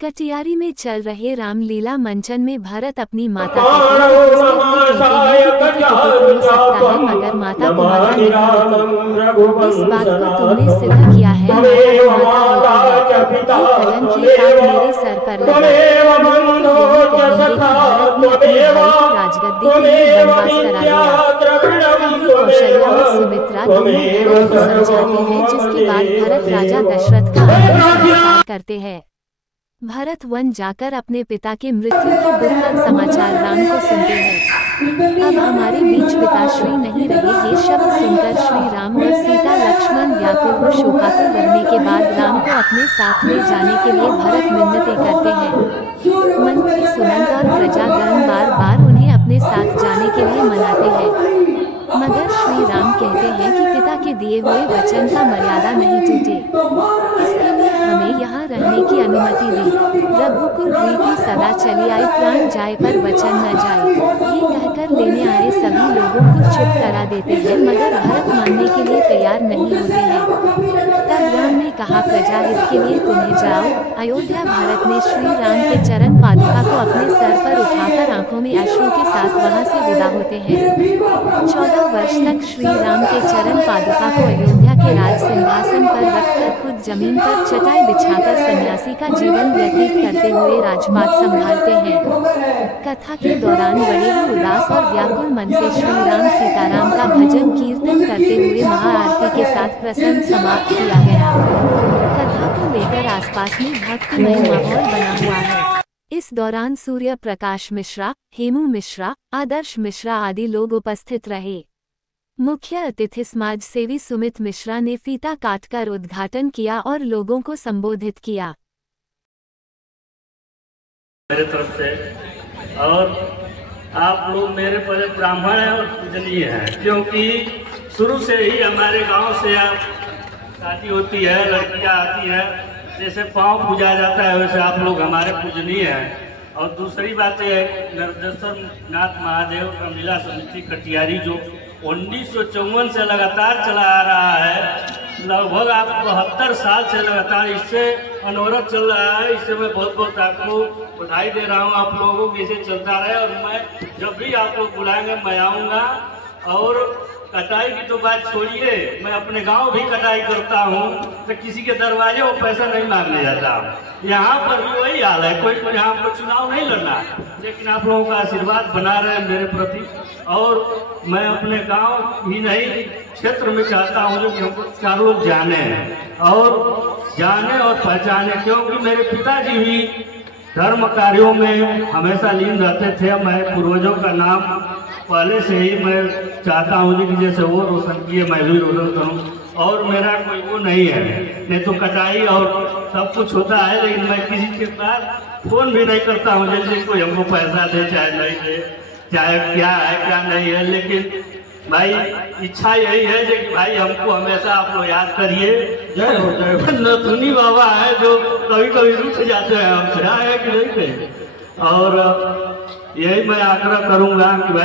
कटियारी में चल रहे रामलीला मंचन में भरत अपनी माता कहते हैं हो सकता है मगर माता को मना नहीं होती। इस बात को तुमने सिद्ध किया है। माता होती है कलंक ये पाप मेरे सर पर लगा। राजगद्दी के लिए वनवास करा दिया। कौशल्या और सुमित्रा दोनों भरत को समझाते हैं जिसके बाद भरत राजा दशरथ का अंतिम संस्कार करते हैं। भरत वन जाकर अपने पिता के मृत्यु के दुखद समाचार राम को सुनते हैं। अब हमारे बीच पिताश्री नहीं रहे। ये शब्द सुनकर श्री राम और सीता लक्ष्मण व्याकुल व शोकाकुल रहने के बाद राम को अपने साथ ले जाने के लिए भरत मिन्नतें करते हैं। मंत्री सुनंद और प्रजागण बार बार उन्हें अपने साथ जाने के लिए मनाते हैं, मगर श्री राम कहते हैं कि पिता के दिए हुए वचन का मर्यादा नहीं टूटे, इसके लिए हमें यहाँ रहने की अनुमति दी। रघुकुल रीति सदा चली आई, प्राण जाए पर वचन न जाए। ये कहकर लेने आए सभी लोगों को चुप करा देते हैं, मगर भरत मानने के लिए तैयार नहीं होते हैं। तब राम ने कहा, प्रजा हित के लिए तुम्हें जाओ। अयोध्या भरत ने श्री राम के चरण पादुका को अपने सर पर उठाकर आंखों में अश्रु के साथ वहां से विदा होते हैं। 14 वर्ष तक श्री राम के चरण पादुका को अयोध्या के राज सिंहासन पर रखकर खुद जमीन पर चटाई बिछाकर सन्यासी का जीवन व्यतीत करते हुए राजपाट संभालते हैं। कथा के दौरान बड़े ही उदास और व्याकुल मन से श्री राम सीताराम का भजन कीर्तन करते हुए महाआरती के साथ प्रसंग समाप्त किया गया। कथा को लेकर आसपास में भक्तिमय माहौल बना हुआ है। इस दौरान सूर्य प्रकाश मिश्रा, हेमू मिश्रा, आदर्श मिश्रा आदि लोग उपस्थित रहे। मुख्य अतिथि समाज सेवी सुमित मिश्रा ने फीता काटकर उद्घाटन किया और लोगों को संबोधित किया। मेरे तरफ से और आप लोग मेरे बड़े ब्राह्मण हैं और पूजनीय हैं, क्योंकि शुरू से ही हमारे गांव से शादी होती है, लड़कियां आती हैं, जैसे पांव पूजा जाता है वैसे आप लोग हमारे पूजनीय हैं। और दूसरी बात यह है, नरदेश्वर नाथ महादेव रामलीला समिति कटियारी जो 1954 से लगातार चला आ रहा है, लगभग आप 72 साल से लगातार इससे अनवरत चल रहा है। इससे मैं बहुत बहुत आपको बधाई दे रहा हूँ। आप लोगों को इसे चलता रहे और मैं जब भी आप लोग बुलाएंगे मैं आऊँगा। और कटाई की तो बात छोड़िए, मैं अपने गांव भी कटाई करता हूँ तो किसी के दरवाजे वो पैसा नहीं मांगने जाता। यहाँ पर भी वही हाल है, कोई यहाँ पर चुनाव नहीं लड़ना, लेकिन आप लोगों का आशीर्वाद बना रहे मेरे प्रति। और मैं अपने गांव ही नहीं क्षेत्र में चाहता हूँ जो कि हमको 4 लोग जाने और पहचाने, क्योंकि मेरे पिताजी भी धर्म कार्यों में हमेशा लीन रहते थे। मैं पूर्वजों का नाम पहले से ही मैं चाहता हूँ कि जैसे वो रोशन किए मैं भी रोशन करूँ। और मेरा कोई वो नहीं है, नहीं तो कटाई और सब कुछ होता है, लेकिन मैं किसी के पास फोन भी नहीं करता हूँ जैसे कोई हमको पैसा दे चाहे नहीं दे, चाहे क्या है क्या नहीं है। लेकिन भाई इच्छा यही है कि भाई हमको हमेशा आप लोग याद करिए। जय हो जय हो। नथुनी बाबा है जो कभी कभी रुक जाते हैं हमसे, है कि नहीं। और यही मैं आग्रह करूंगा कि भाई